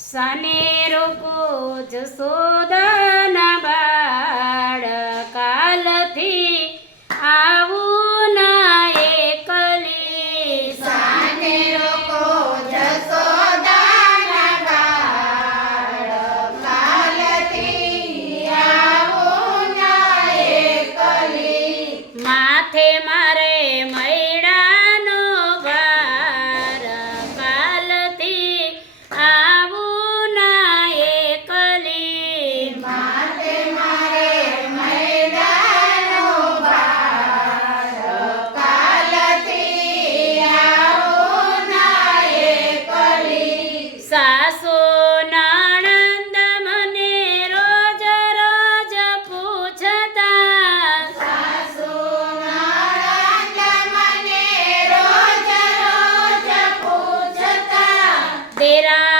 સને રોકો જસોદાના પૂછતા